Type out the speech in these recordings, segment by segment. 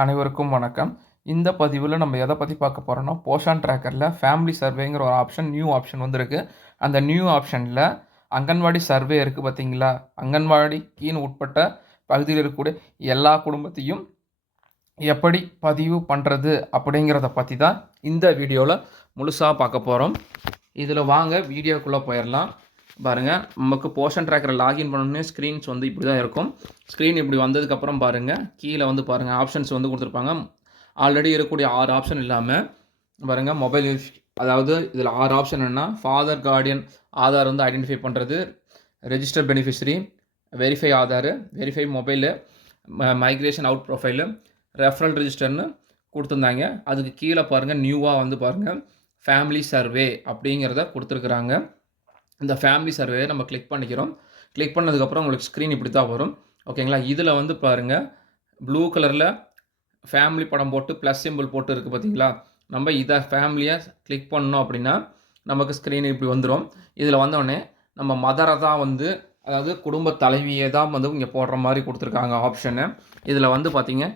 அனைவருக்கும் வணக்கம். இந்த பதிவில் நம்ம எதை பற்றி பார்க்க போகிறோம்னா, போஷன் ட்ராக்கரில் ஃபேமிலி சர்வேங்கிற ஒரு ஆப்ஷன், நியூ ஆப்ஷன் வந்திருக்கு. அந்த நியூ ஆப்ஷனில் அங்கன்வாடி சர்வே இருக்குது பார்த்தீங்களா, அங்கன்வாடிக்கின்னு உட்பட்ட பகுதியில் இருக்கக்கூடிய எல்லா குடும்பத்தையும் எப்படி பதிவு பண்ணுறது அப்படிங்கிறத பற்றி தான் இந்த வீடியோவில் முழுசாக பார்க்க போகிறோம். இதில் வாங்க வீடியோக்குள்ளே போயிடலாம். பாருங்கள், நமக்கு போஷன் ட்ராக்கரை லாகின் பண்ணணுன்னே ஸ்க்ரீன்ஸ் வந்து இப்படி தான் இருக்கும். ஸ்க்ரீன் இப்படி வந்ததுக்கப்புறம் பாருங்கள், கீழே வந்து பாருங்கள் ஆப்ஷன்ஸ் வந்து கொடுத்துருப்பாங்க. ஆல்ரெடி இருக்கக்கூடிய 6 ஆப்ஷன் இல்லாமல் பாருங்கள் மொபைல் யூஸ், அதாவது இதில் 6 ஆப்ஷன் என்னென்னா, ஃபாதர் கார்டியன் ஆதார் வந்து ஐடென்டிஃபை பண்ணுறது, register beneficiary, verify Aadhaar, verify mobile, migration out profile, referral ரெஜிஸ்டர்னு கொடுத்துருந்தாங்க. அதுக்கு கீழே பாருங்கள் நியூவாக வந்து பாருங்கள் ஃபேமிலி சர்வே அப்படிங்கிறத கொடுத்துருக்குறாங்க. இந்த ஃபேமிலி சர்வேயை நம்ம கிளிக் பண்ணிக்கிறோம். கிளிக் பண்ணதுக்கப்புறம் உங்களுக்கு ஸ்க்ரீன் இப்படி தான் வரும். ஓகேங்களா, இதில் வந்து பாருங்கள் ப்ளூ கலரில் ஃபேமிலி படம் போட்டு ப்ளஸ் சிம்பிள் போட்டு இருக்குது பார்த்தீங்களா. நம்ம இதை ஃபேமிலியை கிளிக் பண்ணோம் அப்படின்னா நமக்கு ஸ்க்ரீன் இப்படி வந்துடும். இதில் வந்தோடனே நம்ம மதரை தான் வந்து, அதாவது குடும்ப தலைவியை தான் வந்து இங்கே போடுற மாதிரி கொடுத்துருக்காங்க ஆப்ஷனு. இதில் வந்து பார்த்திங்க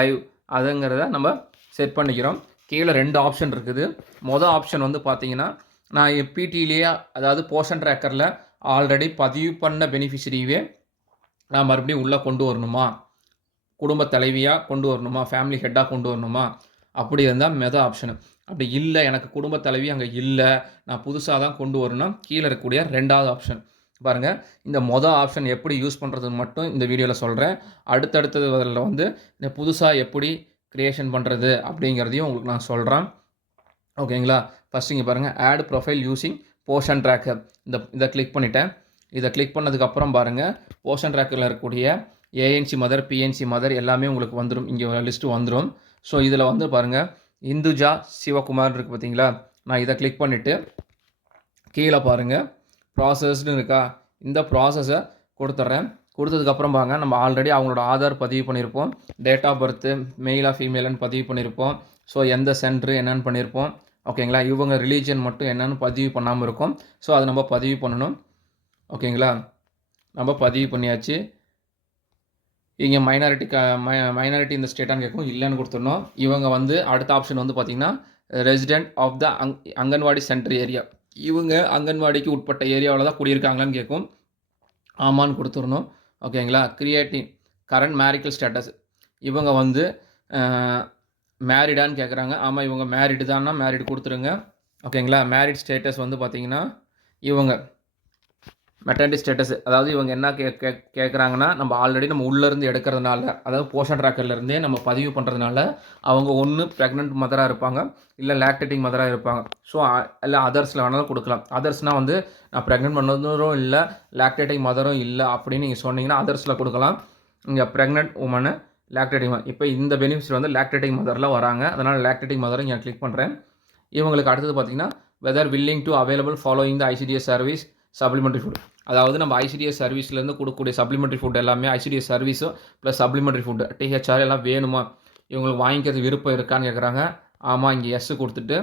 லைவ் அதுங்கிறத நம்ம செட் பண்ணிக்கிறோம். கீழே 2 ஆப்ஷன் இருக்குது. மொதல் ஆப்ஷன் வந்து பார்த்திங்கன்னா, நான் பிடிலேயே, அதாவது போஷன் ட்ராக்கரில் ஆல்ரெடி பதிவு பண்ண பெனிஃபிஷரியே நான் மறுபடியும் உள்ளே கொண்டு வரணுமா, குடும்ப தலைவியாக கொண்டு வரணுமா, ஃபேமிலி ஹெட்டாக கொண்டு வரணுமா, அப்படி இருந்தால் மொதல் ஆப்ஷனு. அப்படி இல்லை, எனக்கு குடும்ப தலைவி அங்கே இல்லை, நான் புதுசாக தான் கொண்டு வரணும், கீழே இருக்கக்கூடிய 2வது ஆப்ஷன். பாருங்கள், இந்த மொதல் ஆப்ஷன் எப்படி யூஸ் பண்ணுறதுன்னு மட்டும் இந்த வீடியோவில் சொல்கிறேன். அடுத்தடுத்தது அதில் வந்து இந்த புதுசாக எப்படி க்ரியேஷன் பண்ணுறது அப்படிங்கிறதையும் உங்களுக்கு நான் சொல்கிறேன். ஓகேங்களா, ஃபஸ்ட்டு இங்கே பாருங்கள் add profile using Poshan tracker. இதை கிளிக் பண்ணிட்டேன். இதை கிளிக் பண்ணதுக்கப்புறம் பாருங்கள், போஷன் ட்ராக்கரில் இருக்கக்கூடிய ஏஎன்சி மதர், பிஎன்சி மதர் எல்லாமே உங்களுக்கு வந்துடும். இங்கே லிஸ்ட்டு வந்துடும். ஸோ இதில் வந்து பாருங்கள் இந்துஜா சிவகுமார் இருக்குது பார்த்தீங்களா. நான் இதை கிளிக் பண்ணிவிட்டு கீழே பாருங்கள் ப்ராசஸ்ன்னு இருக்கா, இந்த ப்ராசஸை கொடுத்துட்றேன். கொடுத்ததுக்கப்புறம் பாருங்க, நம்ம ஆல்ரெடி அவங்களோட ஆதார் பதிவு பண்ணியிருப்போம், டேட் ஆஃப் பர்த்து மெயிலாக ஃபீமேல்னு பதிவு பண்ணியிருப்போம். ஸோ எந்த சென்ட்ரு என்னென்னு பண்ணியிருப்போம். ஓகேங்களா, இவங்க ரிலீஜன் மட்டும் என்னென்னு பதிவு பண்ணாமல் இருக்கும். ஸோ அதை நம்ம பதிவு பண்ணணும். ஓகேங்களா, நம்ம பதிவு பண்ணியாச்சு. இங்கே மைனாரிட்டி இந்த ஸ்டேட்டான்னு கேட்கும், இல்லைன்னு கொடுத்துடணும். இவங்க வந்து அடுத்த ஆப்ஷன் வந்து பார்த்திங்கன்னா resident of the anganwadi center area, இவங்க அங்கன்வாடிக்கு உட்பட்ட ஏரியாவில் தான் குடியிருக்காங்களான்னு கேட்கும், ஆமான்னு கொடுத்துடணும். ஓகேங்களா, கிரியேட்டிங் கரண்ட் மேரிட்டல் ஸ்டேட்டஸ், இவங்க வந்து மேரிடான்னு கேட்குறாங்க. ஆமாம், இவங்க மேரிடு தான்னா மேரிடு கொடுத்துருங்க. ஓகேங்களா, மேரிட் ஸ்டேட்டஸ் வந்து பார்த்திங்கன்னா இவங்க மெட்டர்னிட்டி ஸ்டேட்டஸ், அதாவது இவங்க என்ன கேட்குறாங்கன்னா, நம்ம ஆல்ரெடி நம்ம உள்ளேருந்து எடுக்கிறதுனால, அதாவது போஷன் ட்ராக்கர்லேருந்தே நம்ம பதிவு பண்ணுறதுனால அவங்க ஒன்று ப்ரெக்னென்ட் மதராக இருப்பாங்க, இல்லை லாக்டேட்டிங் மதராக இருப்பாங்க. ஸோ இல்லை அதர்ஸில் வேணாலும் கொடுக்கலாம். அதர்ஸ்னால் வந்து நான் ப்ரெக்னென்ட் பண்ணதும் இல்லை, லாக்டேட்டிங் மதரும் இல்லை அப்படின்னு நீங்கள் சொன்னீங்கன்னா அதர்ஸில் கொடுக்கலாம். இங்கே ப்ரெக்னென்ட் உமனு, லாக்டேட்டிங் மதர், இப்போ இந்த பெனிஃபிட்ஸ் வந்து லாக்டேட்டிங் மதரில் வராங்க. அதனால் லாக்டேட்டிங் மதரை நான் கிளிக் பண்ணுறேன். இவங்களுக்கு அடுத்தது பார்த்திங்கன்னா whether willing to available following the ICDS service supplementary food, அதாவது நம்ம ஐசிடிஎஸ் சர்வீஸ்லேருந்து கொடுக்கக்கூடிய சப்ளிமெண்ட்ரி ஃபுட் எல்லாமே, ஐசிடிஎஸ் சர்வீஸும் ப்ளஸ் சப்ளிமெண்ட்ரி ஃபுட்டு டிஹெச்ஆர் எல்லாம் வேணுமா, இவங்களுக்கு வாங்கிக்கிறது விருப்பம் இருக்கான்னு கேட்குறாங்க. ஆமாம், இங்கே எஸ் கொடுத்துட்டு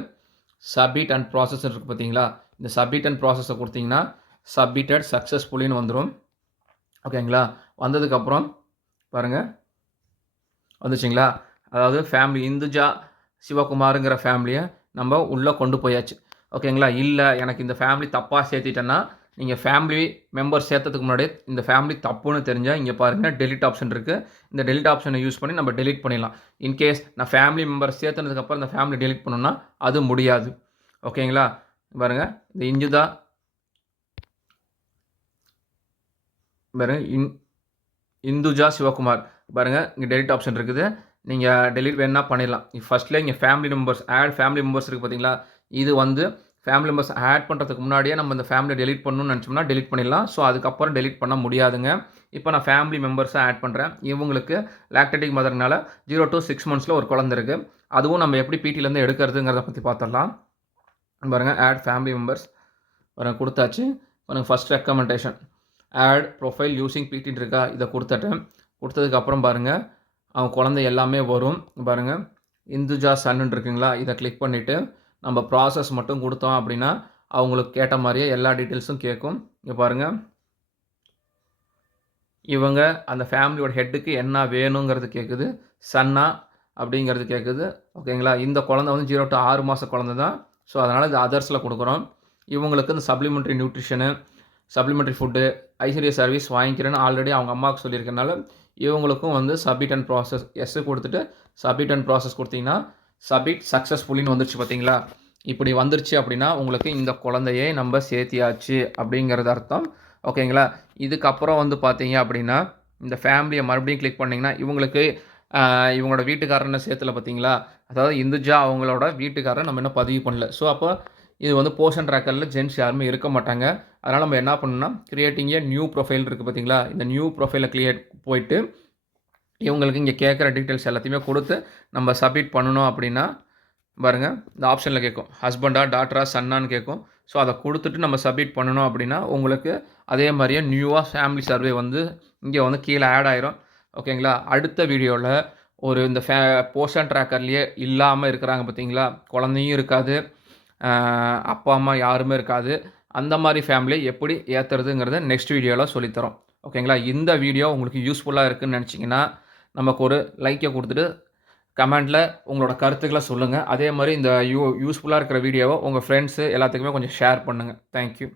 சப்மிட் அண்ட் ப்ராசஸ் இருக்குது பார்த்தீங்களா, இந்த சப்மிட் அண்ட் ப்ராசஸை கொடுத்தீங்கன்னா சப்மிட்டட் சக்ஸஸ்ஃபுல்லின்னு வந்துடும். ஓகேங்களா, வந்ததுக்கப்புறம் பாருங்கள் வந்துச்சுங்களா, அதாவது ஃபேமிலி இந்துஜா சிவகுமாருங்கிற ஃபேமிலியை நம்ம உள்ளே கொண்டு போயாச்சு. ஓகேங்களா, இல்லை எனக்கு இந்த ஃபேமிலி தப்பாக சேர்த்திட்டேன்னா, நீங்கள் ஃபேமிலி மெம்பர் சேர்த்ததுக்கு முன்னாடி இந்த ஃபேமிலி தப்புன்னு தெரிஞ்சால் இங்கே பாருங்கள் டெலிட் ஆப்ஷன் இருக்குது. இந்த டெலிட் ஆப்ஷனை யூஸ் பண்ணி நம்ம டெலிட் பண்ணிடலாம். இன்கேஸ் நான் ஃபேமிலி மெம்பர் சேர்த்துனதுக்கப்புறம் இந்த ஃபேமிலி டெலிட் பண்ணணும்னா அது முடியாது. ஓகேங்களா, பாருங்கள் இந்த இந்துஜா பாருங்கள் இந்துஜா சிவகுமார் பாருங்கள், இங்கே டெலிட் ஆப்ஷன் இருக்குது. நீங்கள் டெலிட் வேணா பண்ணிடலாம். ஃபஸ்ட்டில் இங்கே family members add family members இருக்குது பார்த்தீங்களா, இது வந்து ஃபேமிலி மெம்பர்ஸ் ஆட் பண்ணுறதுக்கு முன்னாடியே நம்ம இந்த ஃபேமிலி டெலிட் பண்ணணும்னு நினச்சோம்னா டெலிட் பண்ணிடலாம். ஸோ அதுக்கப்புறம் டெலிட் பண்ண முடியாதுங்க. இப்போ நான் ஃபேமிலி மெம்பர்ஸை ஆட் பண்ணுறேன். இவங்களுக்கு லாக்டேட்டிங் மதர்னால 0 to 6 months ஒரு குழந்தை இருக்குது. அதுவும் நம்ம எப்படி பிடிலேருந்து எடுக்கிறதுங்கிறத பற்றி பார்த்துடலாம். பாருங்கள் ஆட் ஃபேமிலி மெம்பர்ஸ் பாருங்கள் கொடுத்தாச்சு. பாருங்கள் first recommendation add profile using பிடின்னு இருக்கா, இதை கொடுத்துட்டேன். கொடுத்ததுக்கப்புறம் பாருங்கள் அவங்க குழந்தை எல்லாமே வரும். பாருங்கள் இந்துஜா சன்னு இருக்குங்களா, இதை கிளிக் பண்ணிவிட்டு நம்ம ப்ராசஸ் மட்டும் கொடுத்தோம் அப்படின்னா அவங்களுக்கு கேட்ட மாதிரியே எல்லா டீட்டெயில்ஸும் கேட்கும். இங்கே பாருங்கள் இவங்க அந்த ஃபேமிலியோட ஹெட்டுக்கு என்ன வேணுங்கிறது கேட்குது. சன்னா அப்படிங்கிறது கேட்குது. ஓகேங்களா? இந்த குழந்தை வந்து 0 to 6 மாத குழந்தை தான். ஸோ, அதனால் இது அதர்ஸில் கொடுக்குறோம். இவங்களுக்கு இந்த supplementary nutrition, supplementary food, ICDS service வாங்கிக்கிறேன்னு ஆல்ரெடி அவங்க அம்மாவுக்கு சொல்லியிருக்கனால, இவங்களுக்கும் வந்து சப்மிட் அண்ட் ப்ராசஸ் எஸ் கொடுத்துட்டு சப்மிட் அண்ட் ப்ராசஸ் கொடுத்தீங்கன்னா, சப்மிட் சக்ஸஸ்ஃபுல்லின்னு வந்துருச்சு பார்த்தீங்களா? இப்படி வந்துருச்சு அப்படின்னா, உங்களுக்கு இந்த குழந்தையை நம்ம சேர்த்தியாச்சு அப்படிங்கிறது அர்த்தம். ஓகேங்களா? இதுக்கப்புறம் வந்து பார்த்தீங்க அப்படின்னா, இந்த ஃபேமிலியை மறுபடியும் கிளிக் பண்ணிங்கன்னா, இவங்களுக்கு இவங்களோட வீட்டுக்காரன்னு சேர்த்துல பார்த்தீங்களா? அதாவது இந்துஜா அவங்களோட வீட்டுக்காரரை நம்ம இன்னும் பதிவு பண்ணல. ஸோ, அப்போ இது வந்து போர்ஷன் ட்ராக்கரில் ஜென்ட்ஸ் யாருமே இருக்க மாட்டாங்க. அதனால் நம்ம என்ன பண்ணணும்னா, கிரியேட்டிங் எ நியூ ப்ரொஃபைல் இருக்குது பார்த்தீங்களா? இந்த நியூ ப்ரொஃபைலை போயிட்டு, இவங்களுக்கு இங்கே கேட்குற டீட்டெயில்ஸ் எல்லாத்தையுமே கொடுத்து நம்ம சப்மிட் பண்ணணும் அப்படின்னா, பாருங்க இந்த ஆப்ஷனில் கேட்கும். ஹஸ்பண்டா, டாட்டரா, சன்னான்னு கேட்கும். ஸோ, அதை கொடுத்துட்டு நம்ம சப்மிட் பண்ணணும் அப்படின்னா, உங்களுக்கு அதே மாதிரியே நியூவாக ஃபேமிலி சர்வே வந்து இங்கே வந்து கீழே ஆட் ஆயிரும். ஓகேங்களா? அடுத்த வீடியோவில் ஒரு இந்த போர்ஷன் ட்ராக்கர்லேயே இல்லாமல் இருக்கிறாங்க பார்த்தீங்களா? குழந்தையும் இருக்காது, அப்பா அம்மா யாருமே இருக்காது. அந்த மாதிரி ஃபேமிலியை எப்படி ஏற்றுறதுங்கிறத நெக்ஸ்ட் வீடியோவில் சொல்லித்தரோம். ஓகேங்களா? இந்த வீடியோ உங்களுக்கு யூஸ்ஃபுல்லாக இருக்குதுன்னு நினச்சிங்கன்னா, நமக்கு ஒரு லைக்கை கொடுத்துட்டு கமெண்ட்டில் உங்களோட கருத்துக்களை சொல்லுங்கள். அதே மாதிரி இந்த யூஸ்ஃபுல்லாக இருக்கிற வீடியோவை உங்கள் ஃப்ரெண்ட்ஸு எல்லாத்துக்குமே கொஞ்சம் ஷேர் பண்ணுங்கள். தேங்க்யூ.